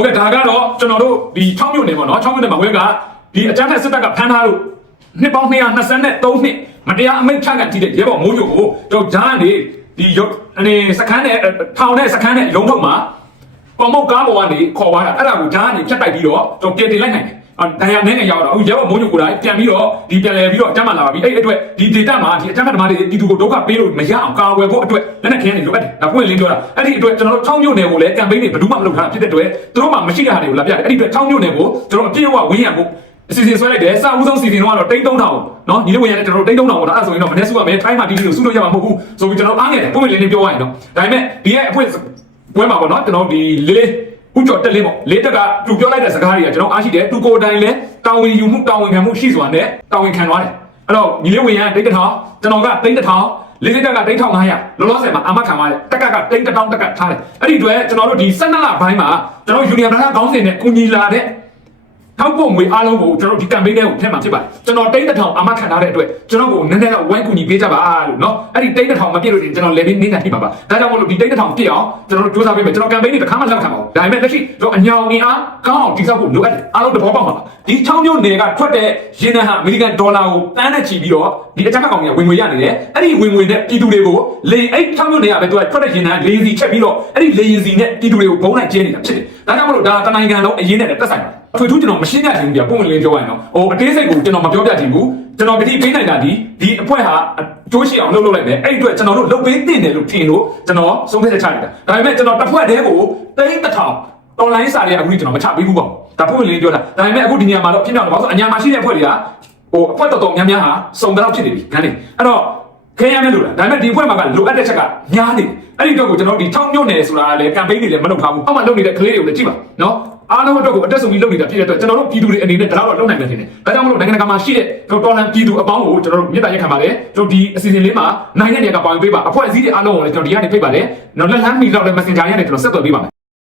ဟုတ်ကဲ့ဒါကတော့ကျွန်တော်တို့ဒီ6မြို့နယ်ပေါ့နော်6မြို့နယ်မှာဝဲကဒီအကြမ်းဖက်စစ်တပ်ကဖမ်းထားလို့နှစ်ပေါင်း223နှစ်မတရားအမိန့်ချကတည်တဲ့ရဲဘော်မိုးညိုကိုကျွန်တော်ဂျားနေဒီရုပ်အနေစခန်းနဲ့ထောင်နဲ့စခန်းနဲ့ရုံးထုတ်မှာပေါ်မောက်ကားပေါ်ကနေခေါ်သွားတာအဲ့ဒါကိုဂျားနေဖြတ်တိုက်ပြီးတော့ကျွန်တော်ပြင်တင်လိုက်နိုင်တယ်အာ ဒဏ်ရာနဲ့ငယ်ရောက်တော့အခုရဲဘော်မိုးညိုကိုယ်တိုင်ပြန်ပြီးတော့ဒီပြန်လဲပြီးတော့အကြမ်းမှလာပါပြီအဲ့ဒီအတွက်ဒီ data မှာဒီအကြမ်းဖက်ဓမ္မတွေဒီသူကိုဒုက္ခပေးလို့မရအောင်ကာကွယ်ဖို့အတွက်လက်နက်ခဲနေလိုအပ်တယ်ဒါပွင့်လင်းပြောတာအဲ့ဒီအတွက်ကျွန်တော်တို့6မြို့နယ်ကိုလည်း campaign တွေဘယ်သူမှမလုပ်ထားတာဖြစ်တဲ့အတွက်သူတို့မှမရှိတဲ့ဟာတွေကိုလာပြတယ်အဲ့ဒီအတွက်6မြို့နယ်ကိုကျွန်တော်အပြည့်အဝဝင်းရံဖို့အစီအစဉ်ဆွဲလိုက်တယ်စဦးဆုံးစီစဉ်တော့တော့တိန်း3000နော်ညီလေးဝင်ရတယ်ကျွန်တော်တို့တိန်း3000ပေါ့ဒါအဲ့ဆိုရင်တော့မနေ့စုကမဲထိုင်းမှာတီးတီးကိုစုလို့ရမှာမဟုတ်ဘူးဆိုပြီးကျွန်တော်အားငယ်တယ်ပွင့်လင်းလင်းပြောရရင်တော့ဒါပေမဲ့ဒီရဲ့အဖွင့်ပွဲမှာပေါ့နော်ကျွန်တော်ဒီလေးလေး ဥကျော်တက်လေးပေါ့လေးတက်ကသူပြောလိုက်တဲ့စကားတွေကကျွန်တော်အားရှိတယ်သူကိုယ်တိုင်လဲတာဝန်ယူမှုတာဝန်ခံမှုရှိစွာနဲ့တာဝန်ခံသွားတယ်အဲ့တော့ညီလေးဝင်ရတိတ်တထောင်ကျွန်တော်ကတိတ်တထောင်လေးလေးတက်ကတိတ်1500လောလောဆယ်မှာအာမခံသွားတယ်တက်ကကတိတ်တထောင်တက်ကထားတယ်အဲ့ဒီအတွက်ကျွန်တော်တို့ဒီ12လပိုင်းမှာကျွန်တော်ယူနီယံဗလာခေါင်းစဉ်နဲ့ကုညီလာတဲ့ ထောက်ပို့ငွေအားလုံးကိုကျွန်တော်ဒီ campaign တွေကိုဖြတ်မှာဖြစ်ပါတယ်ကျွန်တော်တိတ်တထောင်အမခံထားတဲ့အတွက်ကျွန်တော်ကိုနည်းနည်းတော့ဝိုင်းကူညီပေးကြပါလို့နော်အဲ့ဒီတိတ်တထောင်မပြည့်လို့ကျွန်တော် level နည်းနည်းထိပါပါဒါကြောင့်မို့လို့ဒီတိတ်တထောင်ပြည့်အောင်ကျွန်တော်တို့စူးစမ်းပေးမယ်ကျွန်တော် campaign တွေတစ်ခါမှလက်ခံပါဘူးဒါပေမဲ့လက်ရှိတော့အညောင်အင်အားကောင်းအောင်တည်ဆောက်ဖို့လိုအပ်တယ်အားလုံးသဘောပေါက်ပါပါဒီ6မျိုးနယ်ကထွက်တဲ့ရင်းနှီးဟာအမေရိကန်ဒေါ်လာကိုတန်းနဲ့ချီပြီးတော့ဒီအကြမ်းဖက်ကောင်တွေကဝင်ငွေရနေတယ်အဲ့ဒီဝင်ငွေနဲ့ပြည်သူတွေကိုလေအဲ့6မျိုးနယ်ကပဲသူကထွက်တဲ့ရင်းနှီးဟာလေစီချက်ပြီးတော့အဲ့ဒီလေရင်စီနဲ့ပြည်သူတွေကိုဘုံလိုက်ကျင်းနေတာဖြစ်တယ် ဒါကြောင့်မို့လို့ဒါတနိုင်ငံလုံးအရင်နဲ့တက်ဆိုင်ပါထွေထူးကျွန်တော်မရှင်းပြချင်ဘူးပြပုံဝင်လေးပြောရရင်တော့ဟိုအသေးစိတ်ကိုကျွန်တော်မပြောပြချင်ဘူးကျွန်တော်ကတိပေးနိုင်တာဒီဒီအဖွဲဟာအကျိုးရှိအောင်လုပ်လုပ်လိုက်မယ်အဲ့ဒီအတွက်ကျွန်တော်တို့လုပ်ပေးတင်တယ်လို့ထင်လို့ကျွန်တော်ဆုံးဖြတ်ချက်ချနေတာဒါပေမဲ့ကျွန်တော်တစ်ဖွဲ့တည်းကိုတိတ်တစ်ထောင် online စာတွေအခုကျွန်တော်မချပေးဘူးပေါ့ဒါပုံဝင်လေးပြောတာဒါပေမဲ့အခုဒီနေရာမှာတော့ဖြစ်မြောက်တယ်ဘာလို့ဆိုအညာမှာရှိတဲ့အဖွဲ့တွေကဟိုအဖွဲ့တော်တော်များများဟာစုံတော့ဖြစ်နေပြီခန်းနေအဲ့တော့ ခဲရမယ်လို့လားဒါပေမဲ့ဒီအဖွဲ့မှာကလိုအပ်တဲ့ချက်ကများနေအဲ့ဒီတော့ကိုကျွန်တော်ဒီ6မြို့နယ်ဆိုတာလည်း campaign တွေလည်းမလုပ်ထားဘူးအောက်မှာလုပ်နေတဲ့ကလေးတွေကိုလည်းကြည့်ပါနော်အားလုံးအတွက်ကိုအတက်ဆုံးပြီးလုပ်နေတာဖြစ်တဲ့အတွက်ကျွန်တော်တို့ပြည်သူတွေအနေနဲ့ဒါတော့လုပ်နိုင်မယ်ထင်တယ်။ဒါကြောင့်မလို့နိုင်ငံတကာမှာရှိတဲ့ကျွန်တော်တော်လန်ပြည်သူအပေါင်းကိုကျွန်တော်တို့မြစ်တာရက်ခံပါတယ်။ကျွန်တော်ဒီအစီအစဉ်လေးမှာနိုင်တဲ့နေရာကပါဝင်ပေးပါအဖွဲ့အစည်းတွေအားလုံးကိုလည်းကျွန်တော်ဒီကနေဖိတ်ပါတယ်။နောက်လက်လန်းမီလောက်လည်း Messenger ရနေကျွန်တော်ဆက်သွယ်ပေးပါမယ်